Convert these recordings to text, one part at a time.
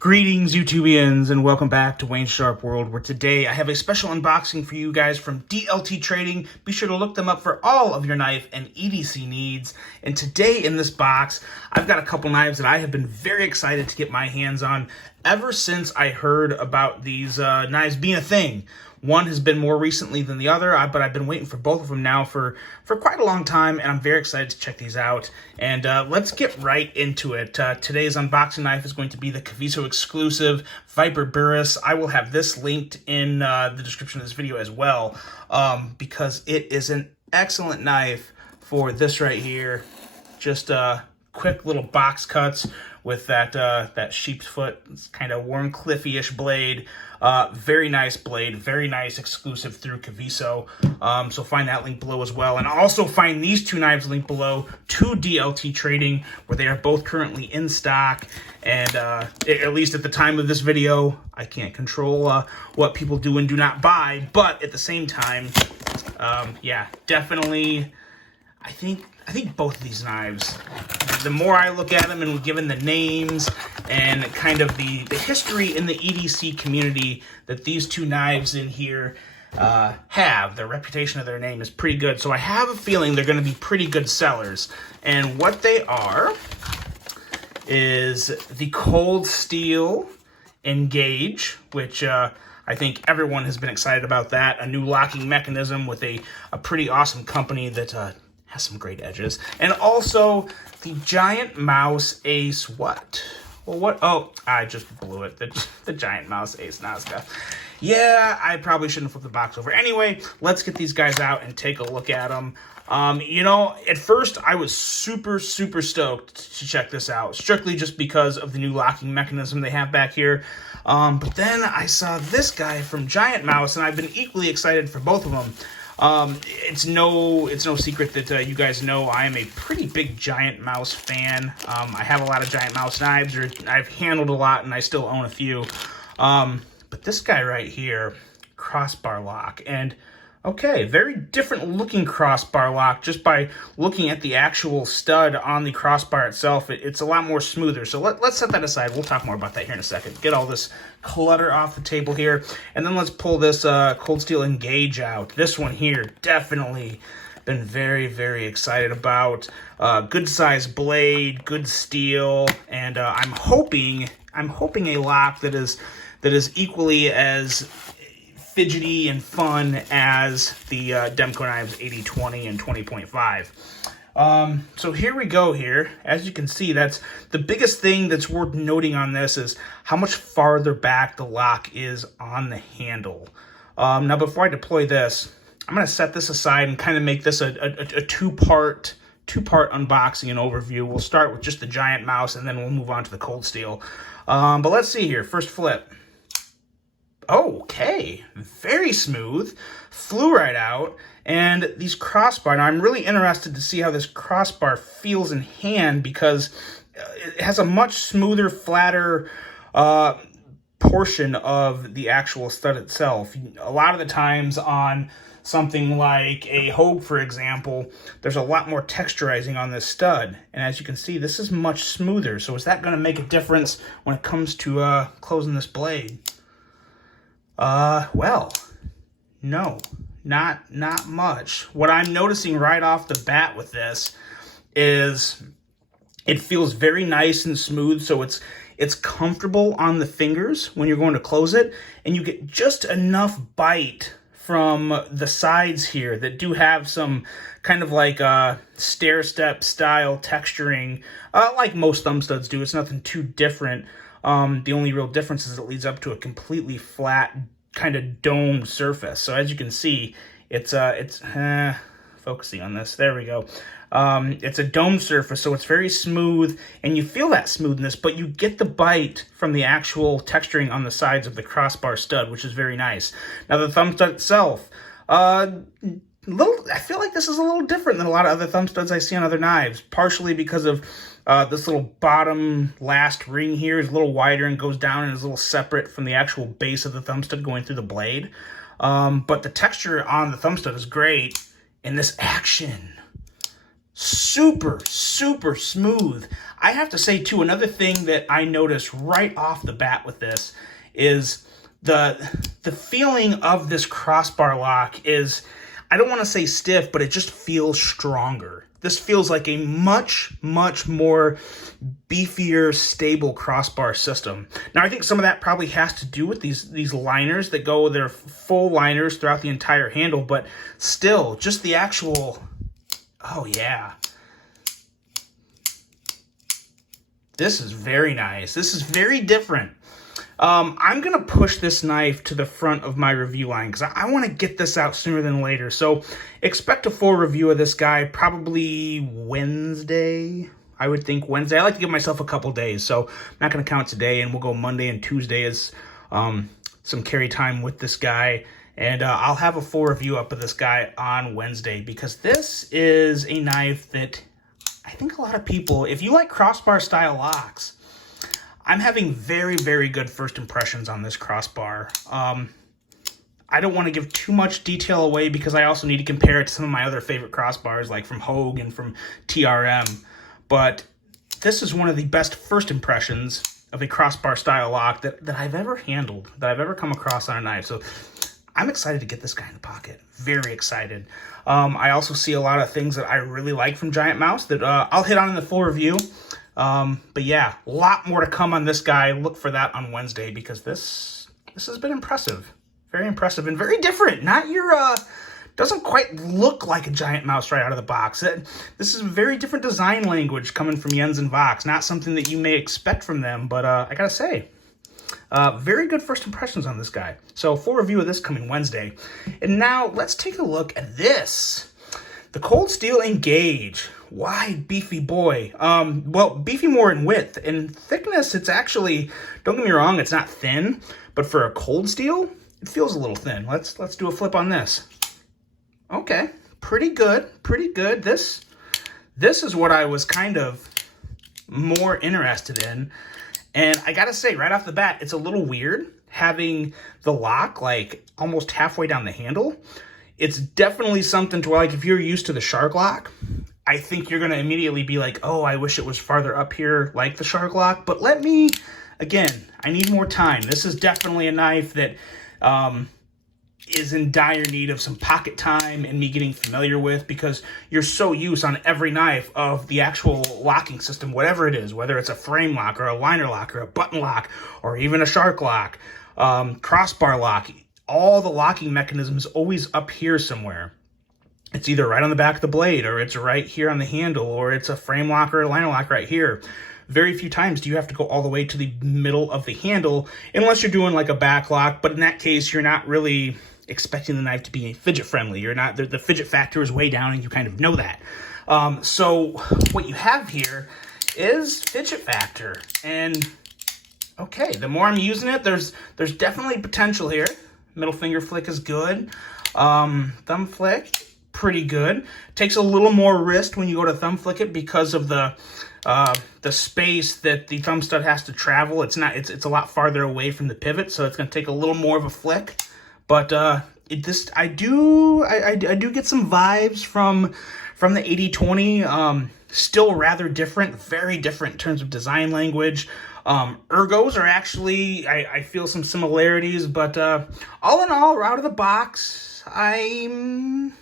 Greetings, YouTubians, and welcome back to Wayne's Sharp World, where today I have a special unboxing for you guys from DLT Trading. Be sure to look them up for all of your knife and EDC needs. And today in this box, I've got a couple knives that I have been very excited to get my hands on ever since I heard about these knives being a thing. One has been more recently than the other, but I've been waiting for both of them now for quite a long time, and I'm very excited to check these out. And let's get right into it. Today's unboxing knife is going to be the Kaviso exclusive Viper Burris. I will have this linked in the description of this video as well, because it is an excellent knife for this right here. Just quick little box cuts with that sheep's foot. It's kind of Warncliffe-ish blade. Very nice blade, very nice exclusive through Kaviso. So find that link below as well. And also find these two knives linked below to DLT Trading, where they are both currently in stock. And at least at the time of this video, I can't control what people do and do not buy. But at the same time, yeah, definitely, I think both of these knives, the more I look at them and given the names and kind of the history in the EDC community that these two knives in here have, the reputation of their name is pretty good. So I have a feeling they're going to be pretty good sellers. And what they are is the Cold Steel Engage, which I think everyone has been excited about that. A new locking mechanism with a pretty awesome company that has some great edges. And also the Giant Mouse Ace what? Well, what? Oh, I just blew it. The Giant Mouse Ace Nazca. Yeah, I probably shouldn't flip the box over. Anyway, let's get these guys out and take a look at them. You know, at first I was super stoked to check this out, strictly just because of the new locking mechanism they have back here. But then I saw this guy from Giant Mouse, and I've been equally excited for both of them. It's no secret that you guys know I am a pretty big Giant Mouse fan. I have a lot of Giant Mouse knives, or I've handled a lot, and I still own a few. But this guy right here, crossbar lock, and okay, very different looking crossbar lock. Just by looking at the actual stud on the crossbar itself, it's a lot more smoother. So let's set that aside. We'll talk more about that here in a second. Get all this clutter off the table here. And then let's pull this Cold Steel Engage out. This one here, definitely been very excited about. Good size blade, good steel, and I'm hoping a lock that is equally as fidgety and fun as the Demko knives 80-20 and 20.5. So here we go here. As you can see, that's the biggest thing that's worth noting on this is how much farther back the lock is on the handle. Now, before I deploy this, I'm going to set this aside and kind of make this a two-part unboxing and overview. We'll start with just the Giant Mouse, and then we'll move on to the Cold Steel. But let's see here. First flip. Okay, very smooth, flew right out, and these crossbar, now I'm really interested to see how this crossbar feels in hand, because it has a much smoother, flatter portion of the actual stud itself. A lot of the times on something like a Hogue, for example, there's a lot more texturizing on this stud, and as you can see, this is much smoother. So is that going to make a difference when it comes to closing this blade? Well, no, not much. What I'm noticing right off the bat with this is it feels very nice and smooth, so it's comfortable on the fingers when you're going to close it, and you get just enough bite from the sides here that do have some kind of like stair-step style texturing, like most thumb studs do. It's nothing too different. The only real difference is it leads up to a completely flat, kind of domed surface. So as you can see, it's focusing on this. There we go. It's a domed surface, so it's very smooth, and you feel that smoothness, but you get the bite from the actual texturing on the sides of the crossbar stud, which is very nice. Now the thumb stud itself, I feel like this is a little different than a lot of other thumb studs I see on other knives, partially because of this little bottom last ring here is a little wider and goes down and is a little separate from the actual base of the thumb stud going through the blade. But the texture on the thumb stud is great, and this action, super smooth. I have to say, too, another thing that I noticed right off the bat with this is the feeling of this crossbar lock is, I don't want to say stiff, but it just feels stronger. This feels like a much, much more beefier, stable crossbar system. Now, I think some of that probably has to do with these liners that go, they're full liners throughout the entire handle, but still, just the actual, oh yeah. This is very nice. This is very different. I'm going to push this knife to the front of my review line because I want to get this out sooner than later. So expect a full review of this guy probably Wednesday. I would think Wednesday. I like to give myself a couple days, so I'm not going to count today, and we'll go Monday and Tuesday as some carry time with this guy. And I'll have a full review up of this guy on Wednesday because this is a knife that I think a lot of people, if you like crossbar style locks, I'm having very, very good first impressions on this crossbar. I don't want to give too much detail away because I also need to compare it to some of my other favorite crossbars, like from Hogue and from TRM. But this is one of the best first impressions of a crossbar style lock that I've ever handled, that I've ever come across on a knife. So I'm excited to get this guy in the pocket. Very excited. I also see a lot of things that I really like from Giant Mouse that I'll hit on in the full review. But yeah, a lot more to come on this guy. Look for that on Wednesday because this has been impressive. Very impressive and very different. Not your, doesn't quite look like a Giant Mouse right out of the box. This is a very different design language coming from Jens and Vox. Not something that you may expect from them, but I gotta say, very good first impressions on this guy. So full review of this coming Wednesday. And now let's take a look at this. The Cold Steel Engage. Wide, beefy boy. Well, beefy more in width. In thickness, it's actually, don't get me wrong, it's not thin, but for a cold steel, it feels a little thin. Let's do a flip on this. Okay, pretty good, pretty good. This is what I was kind of more interested in. And I gotta say, right off the bat, it's a little weird having the lock like almost halfway down the handle. It's definitely something to, like, if you're used to the shark lock, I think you're going to immediately be like, oh, I wish it was farther up here like the shark lock. But let me, again, I need more time. This is definitely a knife that is in dire need of some pocket time and me getting familiar with because you're so used on every knife of the actual locking system, whatever it is, whether it's a frame lock or a liner lock or a button lock or even a shark lock, crossbar lock. All the locking mechanisms always up here somewhere. It's either right on the back of the blade, or it's right here on the handle, or it's a frame lock or a liner lock right here. Very few times do you have to go all the way to the middle of the handle, unless you're doing like a back lock, but in that case, you're not really expecting the knife to be fidget friendly. You're not, the fidget factor is way down, and you kind of know that. So what you have here is fidget factor, and okay, the more I'm using it, there's definitely potential here. Middle finger flick is good. Thumb flick, pretty good. Takes a little more wrist when you go to thumb flick it because of the space that the thumb stud has to travel. It's a lot farther away from the pivot, so it's going to take a little more of a flick. But I do get some vibes from the 80-20. Still rather different, very different in terms of design language. Ergos are actually, I feel some similarities, but all in all, out of the box, I'm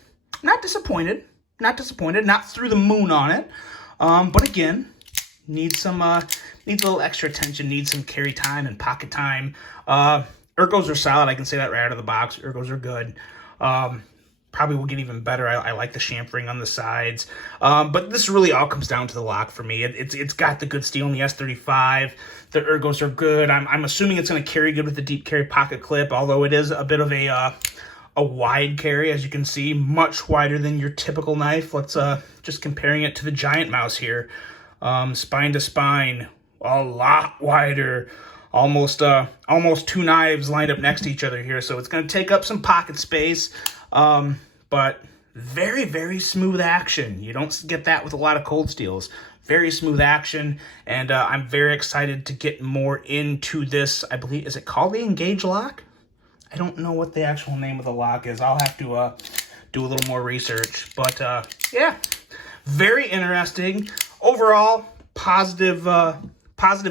not disappointed. Not through the moon on it. But again, needs a little extra attention, needs some carry time and pocket time. Ergos are solid, I can say that right out of the box. Ergos are good. Probably will get even better. I like the chamfering on the sides. But this really all comes down to the lock for me. It's got the good steel in the S35. The ergos are good. I'm assuming it's going to carry good with the deep carry pocket clip, although it is a bit of a wide carry, as you can see, much wider than your typical knife. Let's just comparing it to the Giant Mouse here. Spine to spine, a lot wider. Almost two knives lined up next to each other here, so it's going to take up some pocket space. But very, very smooth action. You don't get that with a lot of cold steels. Very smooth action, and I'm very excited to get more into this. I believe, is it called the Engage lock? I don't know what the actual name of the lock is. I'll have to do a little more research. But yeah, very interesting. Overall, positive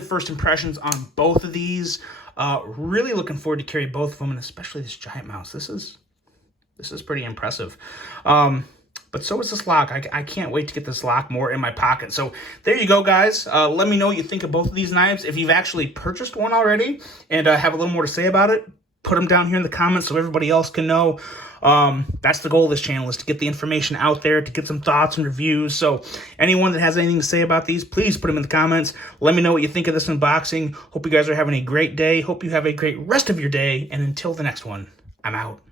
first impressions on both of these. Really looking forward to carry both of them, and especially this giant mouse. This is pretty impressive. But so is this lock. I can't wait to get this lock more in my pocket. So there you go, guys. Let me know what you think of both of these knives. If you've actually purchased one already and have a little more to say about it, put them down here in the comments so everybody else can know. That's the goal of this channel, is to get the information out there, to get some thoughts and reviews. So anyone that has anything to say about these, please put them in the comments. Let me know what you think of this unboxing. Hope you guys are having a great day. Hope you have a great rest of your day. And until the next one, I'm out.